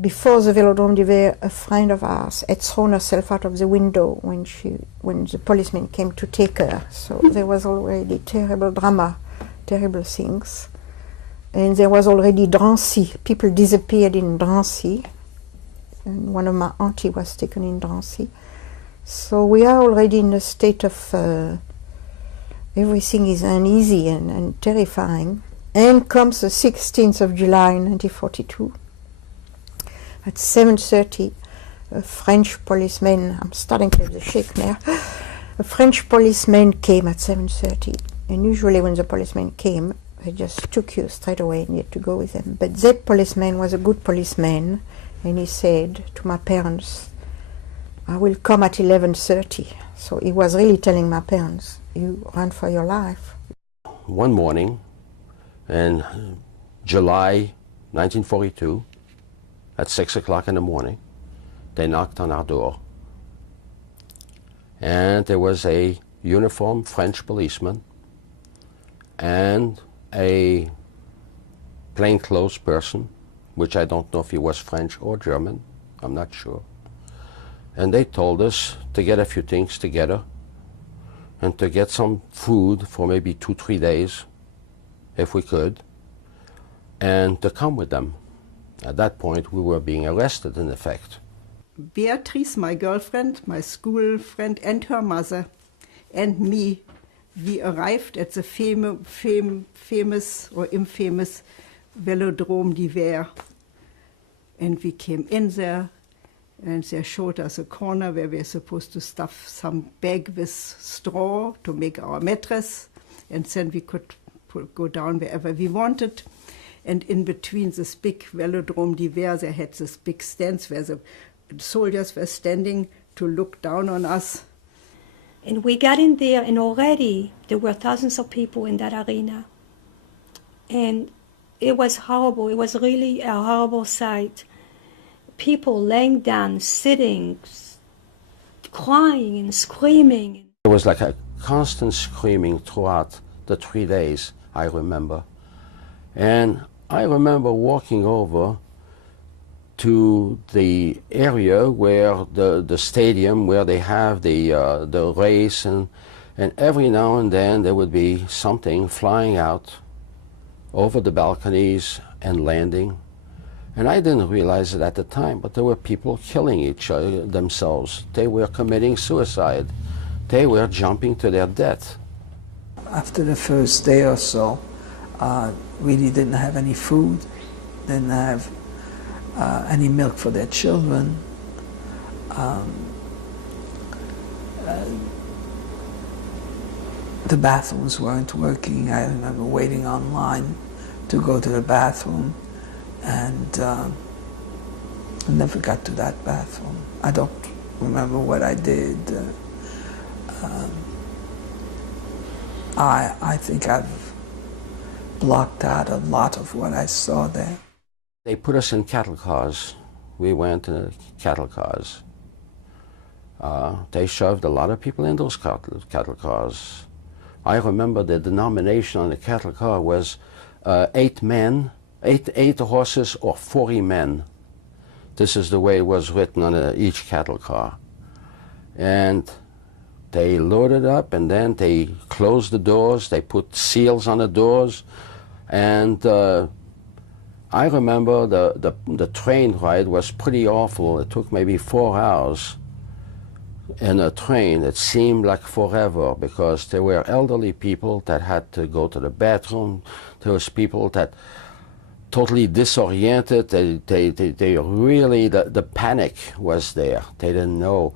before the Velodrome d'Hiver, a friend of ours had thrown herself out of the window when the policeman came to take her. So there was already terrible drama, terrible things. And there was already Drancy. People disappeared in Drancy. And one of my auntie was taken in Drancy. So we are already in a state of everything is uneasy and terrifying. And comes the 16th of July 1942. At 7:30, a French policeman, I'm starting to have the shake now, a French policeman came at 7:30. And usually when the policeman came, they just took you straight away and you had to go with them. But that policeman was a good policeman, and he said to my parents, I will come at 11:30. So he was really telling my parents, you run for your life. One morning in July 1942, at 6 o'clock in the morning, they knocked on our door. And there was a uniformed French policeman and a plainclothes person, which I don't know if he was French or German, I'm not sure. And they told us to get a few things together and to get some food for maybe 2-3 days, if we could, and to come with them. At that point, we were being arrested, in effect. Beatrice, my girlfriend, my school friend, and her mother, and me, we arrived at the famous or infamous Velodrome d'Hiver. And we came in there, and they showed us a corner where we were supposed to stuff some bag with straw to make our mattress, and then we could go down wherever we wanted. And in between this big Velodrome d'Hiver, they had this big stands where the soldiers were standing to look down on us. And we got in there, and already there were thousands of people in that arena. And it was horrible. It was really a horrible sight. People laying down, sitting, crying and screaming. It was like a constant screaming throughout the 3 days, I remember. And I remember walking over to the area where the stadium where they have the race, and every now and then there would be something flying out over the balconies and landing. And I didn't realize it at the time, but there were people killing each other themselves. They were committing suicide. They were jumping to their death. After the first day or so, really didn't have any food, didn't have any milk for their children. The bathrooms weren't working. I remember waiting online to go to the bathroom, and I never got to that bathroom. I don't remember what I did. I think I've blocked out a lot of what I saw there. They put us in cattle cars. We went in cattle cars. They shoved a lot of people in those cattle cars. I remember the denomination on the cattle car was 8 men, 8 horses or 40 men. This is the way it was written on each cattle car. And they loaded up, and then they closed the doors, they put seals on the doors, and I remember the train ride was pretty awful. It took maybe 4 hours in a train. It seemed like forever, because there were elderly people that had to go to the bathroom. There was people that totally disoriented. They really, the panic was there. They didn't know,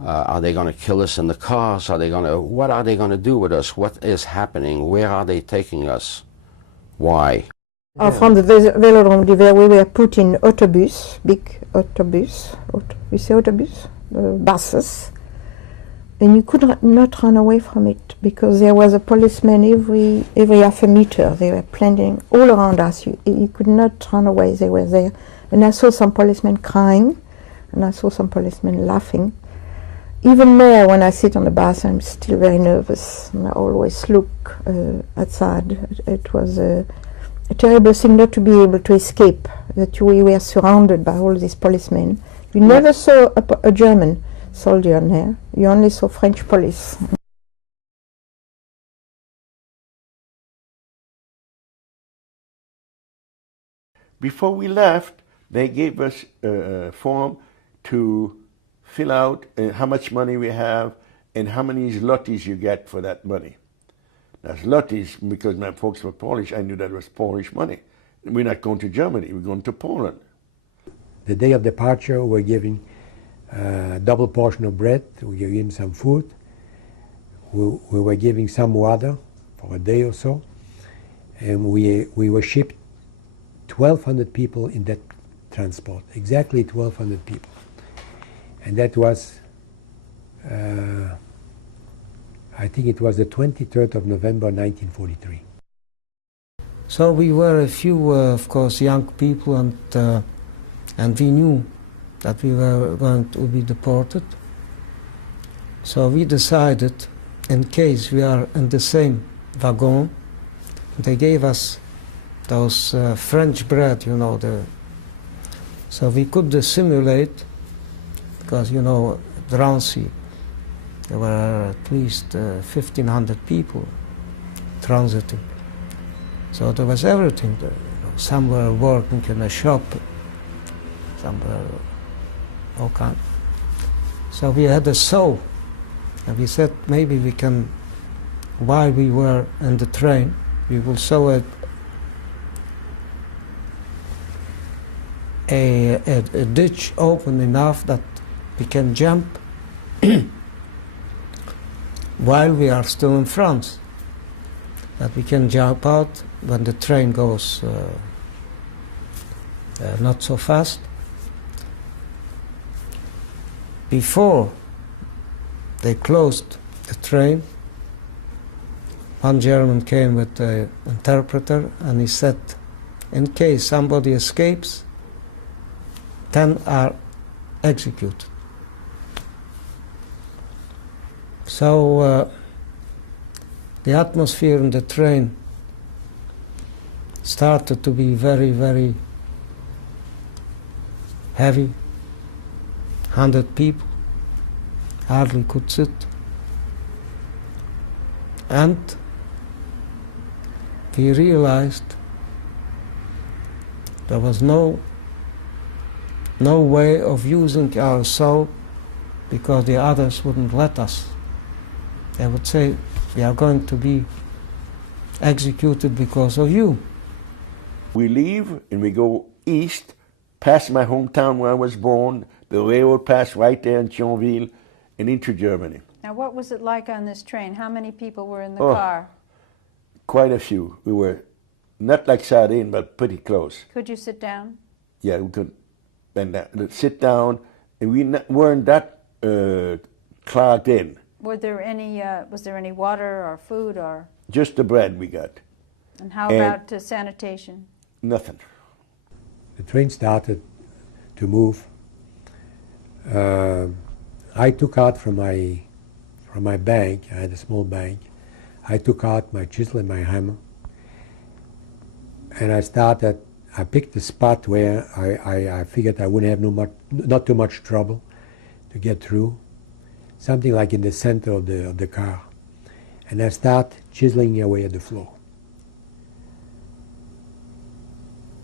are they going to kill us in the cars? What are they going to do with us? What is happening? Where are they taking us? Why? From the Velodrome d'Hiver, we were put in autobus, big autobus, you say autobus? Buses, and you could not run away from it, because there was a policeman every half a meter. They were planting all around us. You could not run away. They were there. And I saw some policemen crying, and I saw some policemen laughing. Even more, when I sit on the bus, I'm still very nervous, and I always look outside. It was a terrible thing not to be able to escape that we were surrounded by all these policemen. You never saw a German soldier there. You only saw French police. Before we left, they gave us a form to fill out how much money we have and how many zlotys you get for that money. Now, zlotys, because my folks were Polish, I knew that was Polish money. We're not going to Germany, we're going to Poland. The day of departure, we're giving a double portion of bread, we were giving some food, we were giving some water for a day or so, and we were shipped 1,200 people in that transport, exactly 1,200 people. And that was, I think it was the 23rd of November 1943. So we were a few, of course, young people, and we knew that we were going to be deported. So we decided, in case we are in the same wagon, they gave us those French bread, you know, so we could simulate, because, you know, at Drancy, there were at least 1,500 people transiting. So there was everything there. You know, some were working in a shop, some were all kinds. So we had a sew, and we said maybe we can, while we were in the train, we will sew a ditch open enough that we can jump while we are still in France, that we can jump out when the train goes not so fast. Before they closed the train, one German came with an interpreter, and he said, in case somebody escapes, 10 are executed. So the atmosphere in the train started to be very, very heavy. 100 people hardly could sit. And we realized there was no way of using our soul, because the others wouldn't let us. They would say, we are going to be executed because of you. We leave and we go east, past my hometown where I was born, the railroad passed right there in Thionville, and into Germany. Now, what was it like on this train? How many people were in the car? Quite a few. We were not like sardines, but pretty close. Could you sit down? Yeah, we could sit down, and we weren't that clogged in. Was there any water or food or? Just the bread we got. And how about sanitation? Nothing. The train started to move. I took out from my bank, I had a small bank, I took out my chisel and my hammer, and I picked a spot where I figured I wouldn't have not too much trouble to get through, something like in the center of the car, and I start chiseling away at the floor.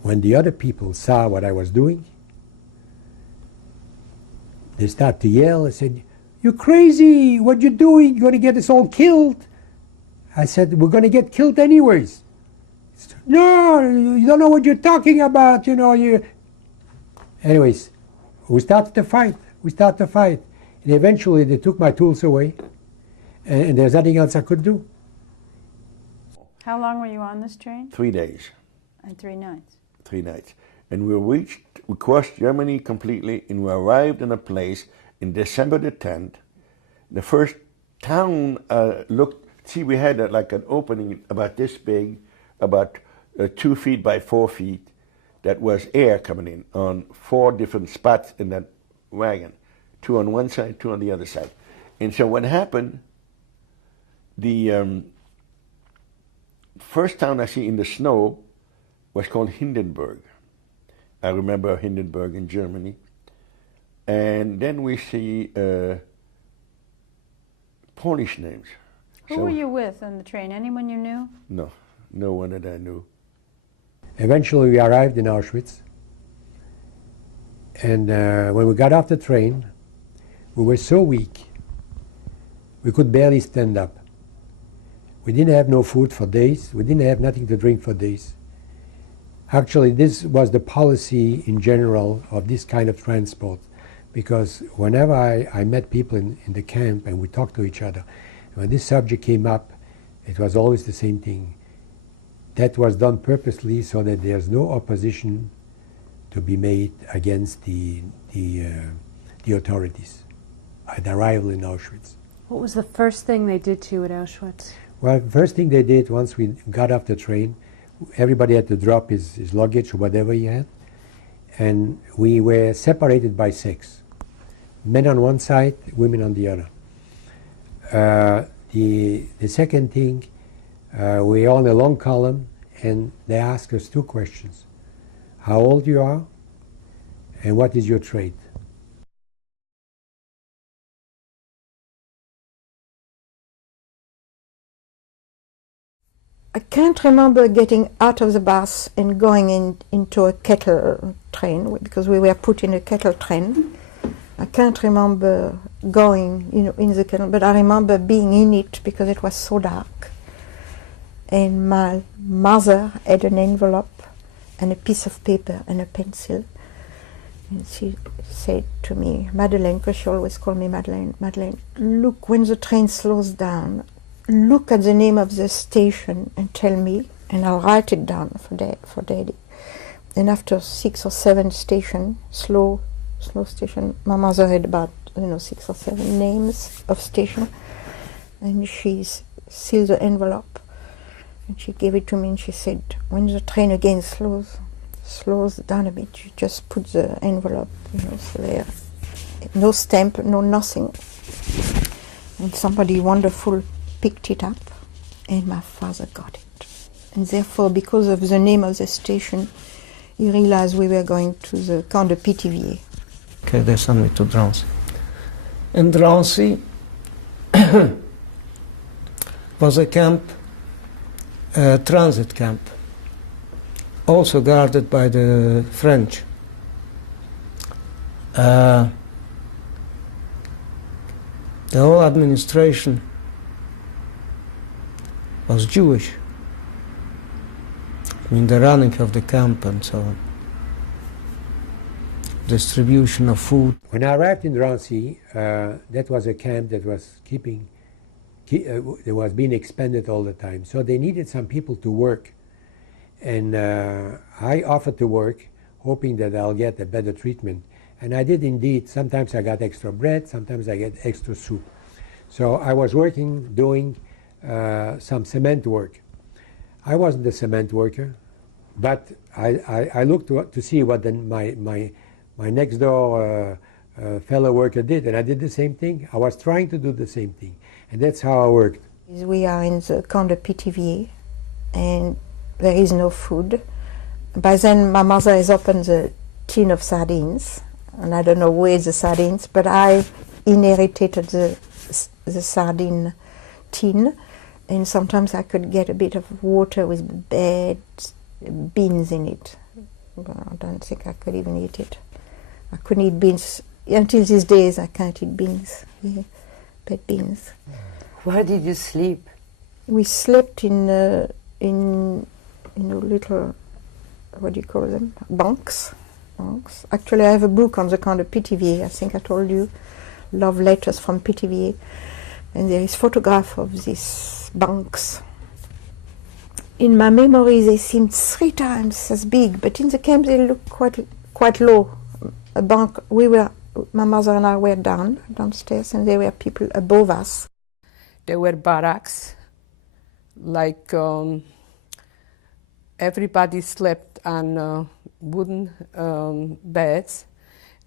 When the other people saw what I was doing, they start to yell and said, "You're crazy, what you doing? You're going to get us all killed." I said, "We're going to get killed anyways." Said, "No, you don't know what you're talking about, you know." Anyways, we started to fight. And eventually they took my tools away, and there's nothing else I could do. How long were you on this train? 3 days. And 3 nights. 3 nights. And we crossed Germany completely, and we arrived in a place in December the 10th. The first town we had like an opening about this big, about 2 feet by 4 feet, that was air coming in on 4 different spots in that wagon. 2 on one side, 2 on the other side. And so what happened, the first town I see in the snow was called Hindenburg. I remember Hindenburg in Germany. And then we see Polish names. Who were you with on the train? Anyone you knew? No, no one that I knew. Eventually we arrived in Auschwitz, and when we got off the train, we were so weak, we could barely stand up. We didn't have no food for days, we didn't have nothing to drink for days. Actually, this was the policy in general of this kind of transport, because whenever I met people in the camp and we talked to each other, when this subject came up, it was always the same thing. That was done purposely so that there's no opposition to be made against the authorities at arrival in Auschwitz. What was the first thing they did to you at Auschwitz? Well, first thing they did, once we got off the train, everybody had to drop his luggage or whatever he had, and we were separated by sex. Men on one side, women on the other. The second thing, we were on a long column, and they asked us two questions. How old you are, and what is your trade? I can't remember getting out of the bus and going into a kettle train, because we were put in a kettle train. I can't remember going, in the kettle, but I remember being in it because it was so dark. And my mother had an envelope and a piece of paper and a pencil. And she said to me, Madeleine, because she always called me Madeleine, Madeleine, look, when the train slows down, look at the name of the station and tell me, and I'll write it down for Daddy. And after 6 or 7 stations, slow station, my mother had about 6 or 7 names of station, and she sealed the envelope, and she gave it to me, and she said, when the train again slows down a bit, you just put the envelope, so there, no stamp, no nothing, and somebody wonderful picked it up, and my father got it. And therefore, because of the name of the station, he realized we were going to the camp de Pithiviers. Okay, they sent me to Drancy. And Drancy was a camp, a transit camp, also guarded by the French. The whole administration was Jewish. I mean, the running of the camp and so on. Distribution of food. When I arrived in Drancy, that was a camp that was that was being expanded all the time. So they needed some people to work. And I offered to work, hoping that I'll get a better treatment. And I did indeed. Sometimes I got extra bread, sometimes I get extra soup. So I was working, doing some cement work. I wasn't a cement worker, but I looked to see what my next door fellow worker did, and I did the same thing. I was trying to do the same thing, and that's how I worked. We are in the camp de Pithiviers, and there is no food. By then my mother has opened the tin of sardines, and I don't know where the sardines, but I inherited the sardine tin, and sometimes I could get a bit of water with bad beans in it. But I don't think I could even eat it. I couldn't eat beans. Until these days I can't eat beans, bad beans. Where did you sleep? We slept in little, what do you call them, bunks. Actually I have a book on the camp de Pithiviers, I think I told you, Love Letters from Pithiviers, and there is photograph of these bunks. In my memory they seemed 3 times as big, but in the camp they looked quite low. A bunk, my mother and I were downstairs, and there were people above us. There were barracks, like everybody slept on wooden beds,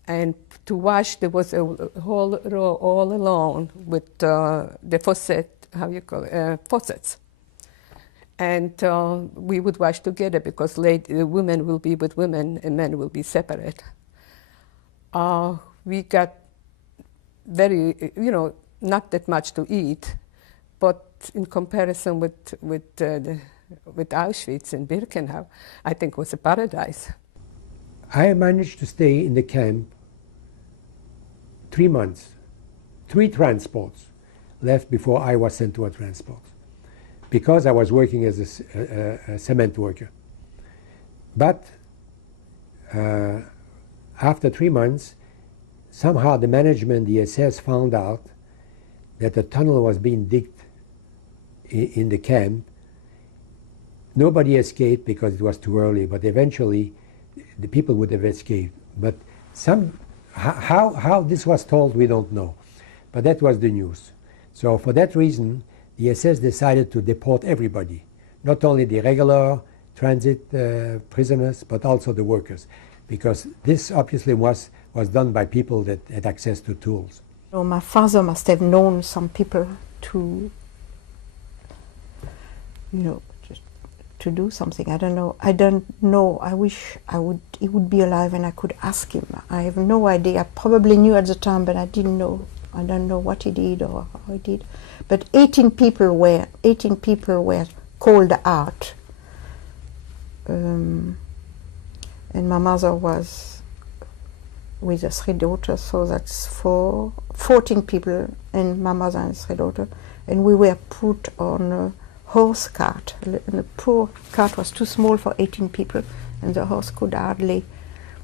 and to wash there was a whole row all alone with the faucet, how you call it, faucets. And we would wash together because women will be with women and men will be separate. We got very, not that much to eat, but in comparison with Auschwitz and Birkenau, I think it was a paradise. I managed to stay in the camp 3 months, 3 transports left before I was sent to a transport, because I was working as a cement worker. But after 3 months, somehow the management, the SS, found out that a tunnel was being digged in the camp. Nobody escaped because it was too early, but eventually the people would have escaped. But how this was told, we don't know. But that was the news. So for that reason, the SS decided to deport everybody, not only the regular transit prisoners, but also the workers, because this obviously was done by people that had access to tools. So my father must have known some people to, to do something. I don't know. I wish he would be alive and I could ask him. I have no idea. I probably knew at the time, but I didn't know. I don't know what he did or how he did. But 18 people were called out. And my mother was with the 3 daughters, so that's 14 people, and my mother and 3 daughters. And we were put on a horse cart. And the poor cart was too small for 18 people, and the horse could hardly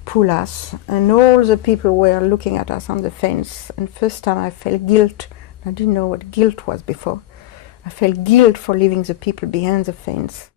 pull us. And all the people were looking at us on the fence. And first time I felt guilt. I didn't know what guilt was before. I felt guilt for leaving the people behind the fence.